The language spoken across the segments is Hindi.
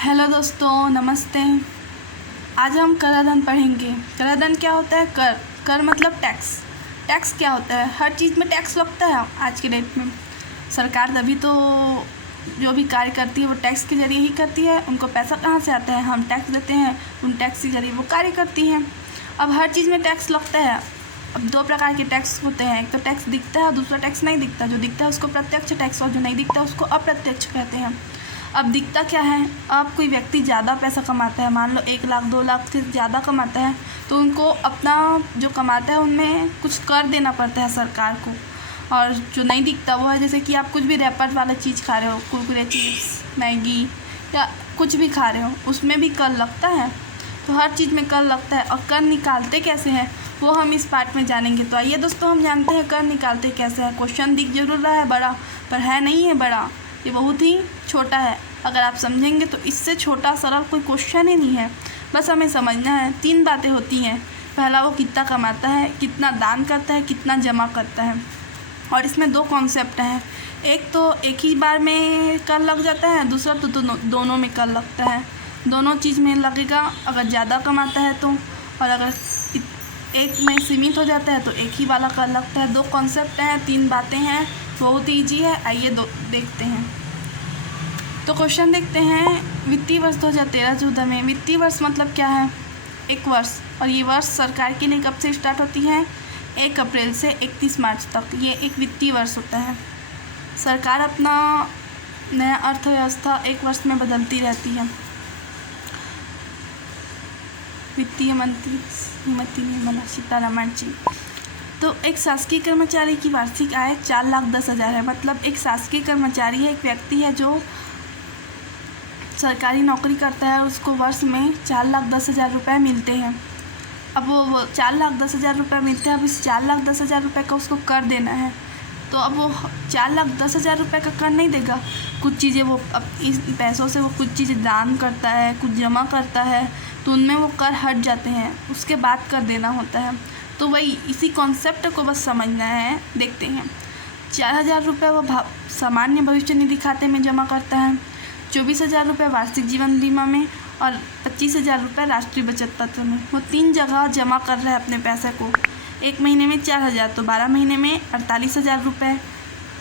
हेलो दोस्तों, नमस्ते। आज हम कराधान पढ़ेंगे। कराधान क्या होता है? कर मतलब टैक्स। टैक्स क्या होता है? हर चीज़ में टैक्स लगता है आज के डेट में। सरकार तभी तो जो भी कार्य करती है वो टैक्स के ज़रिए ही करती है। उनको पैसा कहाँ से आता है? हम टैक्स देते हैं, उन टैक्स के ज़रिए वो कार्य करती हैं। अब हर चीज़ में टैक्स लगता है। अब दो प्रकार के टैक्स होते हैं, एक तो टैक्स दिखता है और दूसरा टैक्स नहीं दिखता। जो दिखता है उसको प्रत्यक्ष टैक्स और जो नहीं दिखता उसको अप्रत्यक्ष कहते हैं। अब दिखता क्या है? अब कोई व्यक्ति ज़्यादा पैसा कमाता है, मान लो 1 लाख 2 लाख से ज़्यादा कमाता है, तो उनको अपना जो कमाता है उनमें कुछ कर देना पड़ता है सरकार को। और जो नहीं दिखता वो है जैसे कि आप कुछ भी रैपर वाला चीज़ खा रहे हो, कुरकुरे, चिप्स, मैगी या कुछ भी खा रहे हो, उसमें भी कर लगता है। तो हर चीज़ में कर लगता है। और कर निकालते कैसे हैं वो हम इस पार्ट में जानेंगे। तो आइए दोस्तों, हम जानते हैं कर निकालते कैसे हैं। क्वेश्चन दिख जरूर रहा है बड़ा, पर है नहीं है बड़ा, ये बहुत ही छोटा है। अगर आप समझेंगे तो इससे छोटा सरल कोई क्वेश्चन ही नहीं है। बस हमें समझना है 3 बातें होती हैं। पहला, वो कितना कमाता है, कितना दान करता है, कितना जमा करता है। और इसमें 2 कॉन्सेप्ट हैं। एक तो एक ही बार में कर लग जाता है, दूसरा तो दोनों में कर लगता है। दोनों चीज़ में लगेगा अगर ज़्यादा कमाता है तो, और अगर एक में सीमित हो जाता है तो एक ही वाला कर लगता है। 2 कॉन्सेप्ट हैं, 3 बातें हैं, बहुत ईजी है। आइए देखते हैं। तो क्वेश्चन देखते हैं। वित्तीय वर्ष 2013-14 में, वित्तीय वर्ष मतलब क्या है? एक वर्ष। और ये वर्ष सरकार के लिए कब से स्टार्ट होती है? 1 अप्रैल से 31 मार्च तक ये एक वित्तीय वर्ष होता है। सरकार अपना नया अर्थव्यवस्था 1 वर्ष में बदलती रहती है। वित्तीय मंत्री श्रीमती निर्मला सीतारमण जी। तो एक शासकीय कर्मचारी की वार्षिक आय 4,10,000 है। मतलब एक शासकीय कर्मचारी है, एक व्यक्ति है जो सरकारी नौकरी करता है, उसको वर्ष में 4,10,000 रुपये मिलते हैं। अब वो 4,10,000 रुपये मिलते हैं। अब इस 4,10,000 रुपये का उसको कर देना है। तो अब वो 4,10,000 रुपये का कर नहीं देगा। कुछ चीज़ें वो अब इस पैसों से वो कुछ चीज़ें दान करता है, कुछ जमा करता है, तो उनमें वो कर हट जाते हैं, उसके बाद कर देना होता है। तो वही इसी कॉन्सेप्ट को बस समझना है। देखते हैं। 4,000 रुपये वो सामान्य भविष्य निधि खाते में जमा करता है, 24,000 रुपये वार्षिक जीवन बीमा में और 25,000 रुपये राष्ट्रीय बचत पत्र में। वो 3 जगह जमा कर रहा है अपने पैसे को। 1 महीने में 4,000, तो 12 महीने में 48,000 रुपये।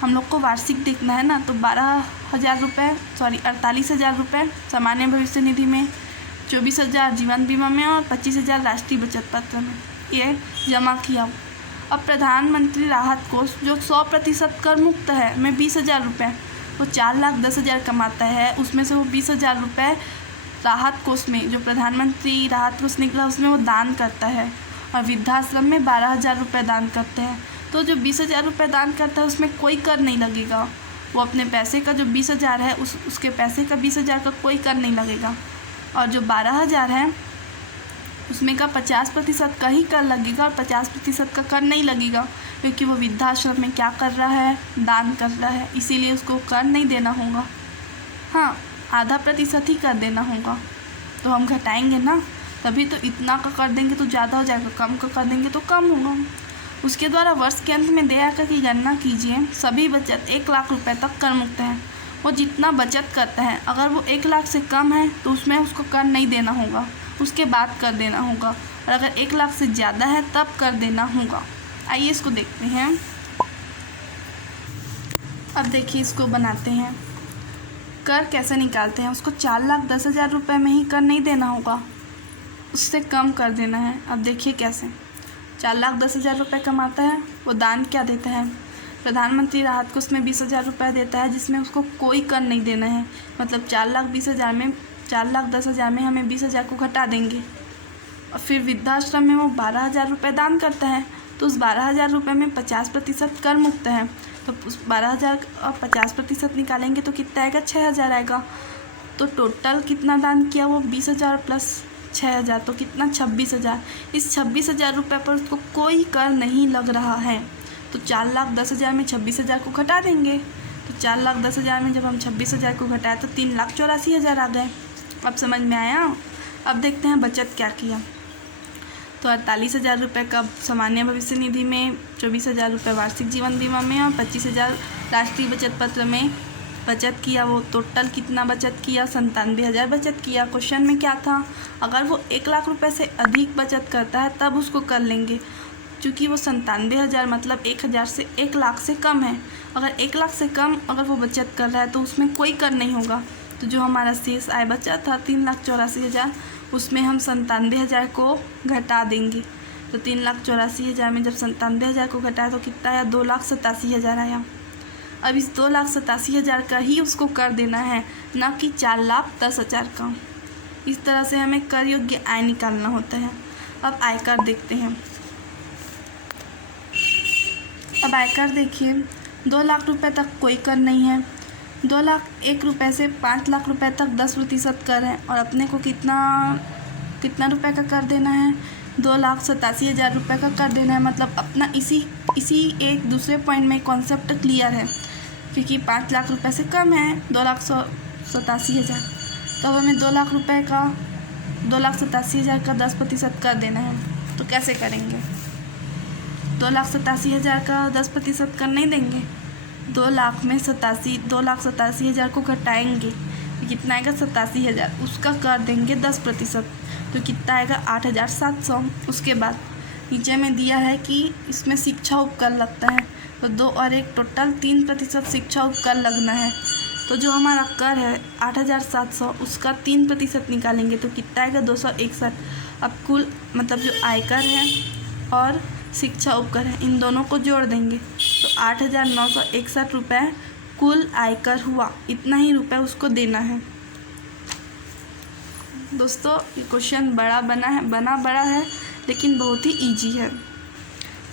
हम लोग को वार्षिक देखना है ना, तो 48,000 रुपये सामान्य भविष्य निधि में, 24,000 जीवन बीमा में और 25,000 राष्ट्रीय बचत पत्र में ये जमा किया। अब प्रधानमंत्री राहत कोष जो 100% कर मुक्त है में 20,000 रुपये, वो 4,10,000 कमाता है, उसमें से वो 20,000 रुपये राहत कोष में, जो प्रधानमंत्री राहत कोष निकला उसमें वो दान करता है। और वृद्धाश्रम में 12,000 रुपये दान करते हैं। तो जो 20,000 रुपये दान करता है उसमें कोई कर नहीं लगेगा। वो अपने पैसे का जो 20,000 है उसके पैसे का 20,000 का कोई कर नहीं लगेगा। और जो 12,000 है उसमें का 50% का ही कर लगेगा और 50% का कर नहीं लगेगा, क्योंकि वो वृद्धाश्रम में क्या कर रहा है? दान कर रहा है, इसीलिए उसको कर नहीं देना होगा। हाँ, आधा प्रतिशत ही कर देना होगा। तो हम घटाएंगे ना, तभी तो इतना का कर देंगे तो ज़्यादा हो जाएगा, कम का कर देंगे तो कम होगा। उसके द्वारा वर्ष के अंत में देय आयकर की गणना कीजिए। सभी बचत 1 लाख रुपये तक कर मुक्त है। वो जितना बचत करता है, अगर वो 1 लाख से कम है तो उसमें उसको कर नहीं देना होगा, उसके बाद कर देना होगा। और अगर 1 लाख से ज़्यादा है तब कर देना होगा। आइए इसको देखते हैं। अब देखिए, इसको बनाते हैं। कर कैसे निकालते हैं? उसको 4,10,000 रुपये में ही कर नहीं देना होगा, उससे कम कर देना है। अब देखिए कैसे। 4,10,000 रुपये कमाता है, वो दान क्या देता है? प्रधानमंत्री राहत कोष में 20,000 रुपये देता है, जिसमें उसको कोई कर नहीं देना है। मतलब 4,20,000 में 4,10,000 में हमें 20,000 को घटा देंगे। और फिर वृद्धाश्रम में वो 12,000 रुपये दान करता है, तो उस 12,000 रुपये में 50% कर मुक्त है। तो उस 12,000 और 50% निकालेंगे तो कितना आएगा? 6,000 आएगा। तो टोटल कितना दान किया? वो 20,000 प्लस 6,000, तो कितना? 26,000। इस 26,000 रुपये पर उसको कोई कर नहीं लग रहा है। तो 4,10,000 में 26,000 को घटा देंगे। तो 4,10,000 में जब हम 26,000 को घटाए तो 3,84,000 आ गए। अब समझ में आया? अब देखते हैं बचत क्या किया। तो 48,000 रुपये का सामान्य भविष्य निधि में, 24,000 रुपये वार्षिक जीवन बीमा में और 25,000 राष्ट्रीय बचत पत्र में बचत किया, वो टोटल कितना बचत किया, 97,000 बचत किया। क्वेश्चन में क्या था, अगर वो 1 लाख रुपए से अधिक बचत करता है तब उसको कर लेंगे, क्योंकि वो 97,000 मतलब 1,000 से 1 लाख से कम है। अगर 1 लाख से कम अगर वो बचत कर रहा है तो उसमें कोई कर नहीं होगा। तो जो हमारा शेष आय बचा था 3,84,000, उसमें हम 97,000 को घटा देंगे। तो 3,84,000 में जब 97,000 को घटाया तो कितना आया, 2,87,000 आया। अब इस 2,87,000 का ही उसको कर देना है, ना कि 4,10,000 का। इस तरह से हमें कर योग्य आय निकालना होता है। अब आयकर देखते हैं। अब आयकर देखिए, 2 लाख रुपए तक कोई कर नहीं है। 2,01,000 रुपये से 5 लाख रुपए तक 10% कर है, और अपने को कितना रुपए का कर देना है, 2,87,000 रुपये का कर देना है। मतलब अपना इसी एक दूसरे पॉइंट में कॉन्सेप्ट क्लियर है, क्योंकि 5 लाख रुपए से कम है 2,87,000। तो अब हमें 2 लाख रुपए का 2,87,000 का 10% कर देना है। तो कैसे करेंगे, 2,87,000 का 10% कर नहीं देंगे, 2 लाख में 2,87,000 को घटाएंगे, कितना आएगा 87,000, उसका कर देंगे 10%, तो कितना आएगा 8,700। उसके बाद नीचे में दिया है कि इसमें शिक्षा उपकर लगता है, तो 2 और 1 टोटल 3% शिक्षा उपकर लगना है। तो जो हमारा कर है 8,700, उसका 3% निकालेंगे तो कितना आएगा 261। अब कुल मतलब जो आयकर है और शिक्षा उपकर है, इन दोनों को जोड़ देंगे तो 8,961 रुपये कुल आयकर हुआ। इतना ही रुपए उसको देना है। दोस्तों ये क्वेश्चन बड़ा बड़ा है, लेकिन बहुत ही इजी है।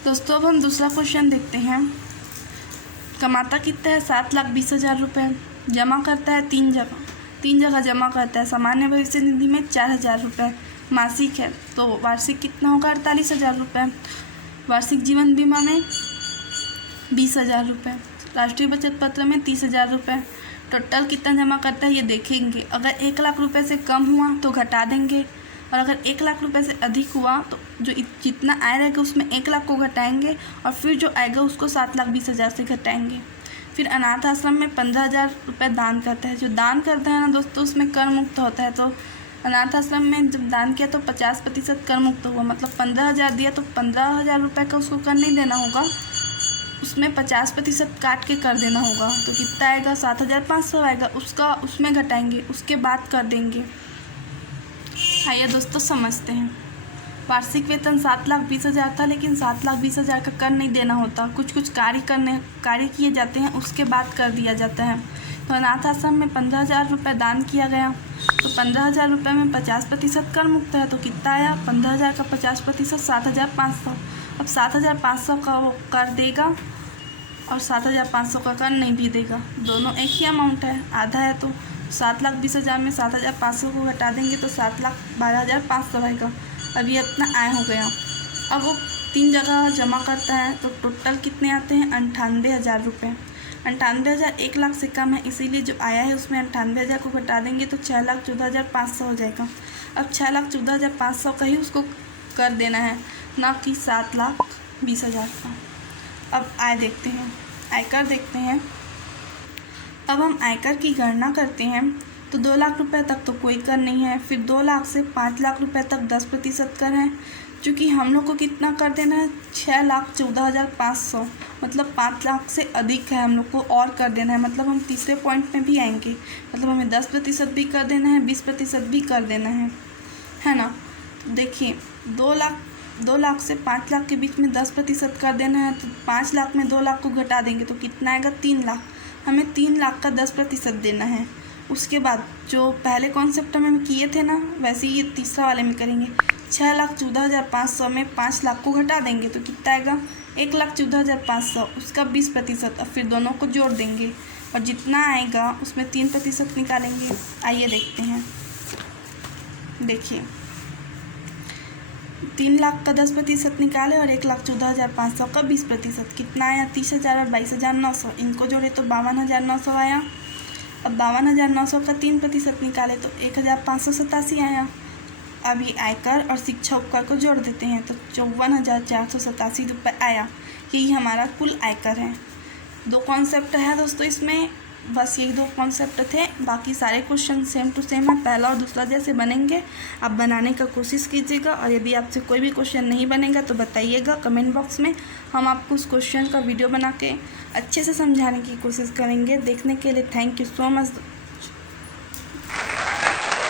दोस्तों अब हम दूसरा क्वेश्चन देखते हैं। कमाता कितना है, 7,20,000 रुपये। जमा करता है 3 जगह जमा करता है। सामान्य भविष्य निधि में 4,000 रुपये। मासिक है तो वार्षिक कितना होगा, 48,000 रुपये। वार्षिक जीवन बीमा में 20,000 रुपये। राष्ट्रीय बचत पत्र में 30,000 रुपये। टोटल कितना जमा करता है ये देखेंगे। अगर 1 लाख रुपए से कम हुआ तो घटा देंगे, और अगर 1 लाख रुपए से अधिक हुआ तो जो जितना आय रहेगा उसमें 1 लाख को घटाएंगे, और फिर जो आएगा उसको 7,20,000 से घटाएंगे। फिर अनाथ आश्रम में 15,000 रुपये दान करता है। जो दान करता है ना दोस्तों, उसमें कर मुक्त होता है। तो अनाथ आश्रम में जब दान किया तो 50% कर मुक्त हुआ, मतलब 15,000 दिया तो 15,000 रुपये का उसको कर नहीं देना होगा, उसमें 50% काट के कर देना होगा। तो कितना आएगा, 7,500 आएगा। उसमें घटाएंगे, उसके बाद कर देंगे। आइए दोस्तों समझते हैं। वार्षिक वेतन 7,20,000 था, लेकिन 7,20,000 का कर नहीं देना होता। कुछ कार्य किए जाते हैं, उसके बाद कर दिया जाता है। तो अनाथ आश्रम में 15,000 रुपये दान किया गया, तो 15,000 रुपये में 50% कर मुक्त है। तो कितना आया, 15,000 का 50% 7,500। अब 7,500 का वो कर देगा और 7,500 का कर नहीं भी देगा, दोनों एक ही अमाउंट है, आधा है। तो 7,20,000 में 7,500 को घटा देंगे तो 7,12,500 रहेगा। अब ये अपना आय हो गया। अब वो 3 जगह जमा करता है तो टोटल कितने आते हैं, 98,000 रुपये। 98,000 1 लाख से कम है, इसीलिए जो आया है उसमें 98,000 को घटा देंगे तो 6,14,500 हो जाएगा। अब 6,14,500 का ही उसको कर देना है, ना कि 7,20,000 का। अब आय देखते हैं, आयकर देखते हैं। अब हम आयकर की गणना करते हैं तो 2 लाख रुपए तक तो कोई कर नहीं है। फिर 2 लाख से 5 लाख रुपए तक 10% कर है। चूँकि हम लोग को कितना कर देना है, 6,14,500, मतलब 5 लाख से अधिक है, हम लोग को और कर देना है। मतलब हम तीसरे पॉइंट में भी आएंगे, मतलब हमें 10% भी कर देना है, 20% भी कर देना है ना। तो देखिए 2 लाख से 5 लाख के बीच में 10% कर देना है, तो 5 लाख में 2 लाख को घटा देंगे तो कितना आएगा, 3 लाख। हमें 3 लाख का 10% देना है। उसके बाद जो पहले कॉन्सेप्ट में हम किए थे ना, वैसे ही ये तीसरा वाले में करेंगे। 6,14,500 में 5 लाख को घटा देंगे तो कितना आएगा, 1,14,500, उसका 20%। अब फिर दोनों को जोड़ देंगे और जितना आएगा उसमें 3% निकालेंगे। आइए देखते हैं। देखिए 3 लाख का 10% निकाले और 1,14,500 का 20%, कितना आया, 30,000 और 22,900। इनको जोड़े तो 52,900 आया। अब 52,900 का 3% निकाले तो 1,587 आया। अभी आयकर और शिक्षा उपकर को जोड़ देते हैं तो 54,487 रुपये आया। यही हमारा कुल आयकर है। 2 कॉन्सेप्ट है दोस्तों इसमें, बस ये 2 कॉन्सेप्ट थे, बाकी सारे क्वेश्चन सेम टू सेम है, पहला और दूसरा जैसे बनेंगे। आप बनाने का कोशिश कीजिएगा, और यदि आपसे कोई भी क्वेश्चन नहीं बनेगा तो बताइएगा कमेंट बॉक्स में। हम आपको उस क्वेश्चन का वीडियो बना के अच्छे से समझाने की कोशिश करेंगे। देखने के लिए थैंक यू सो मच।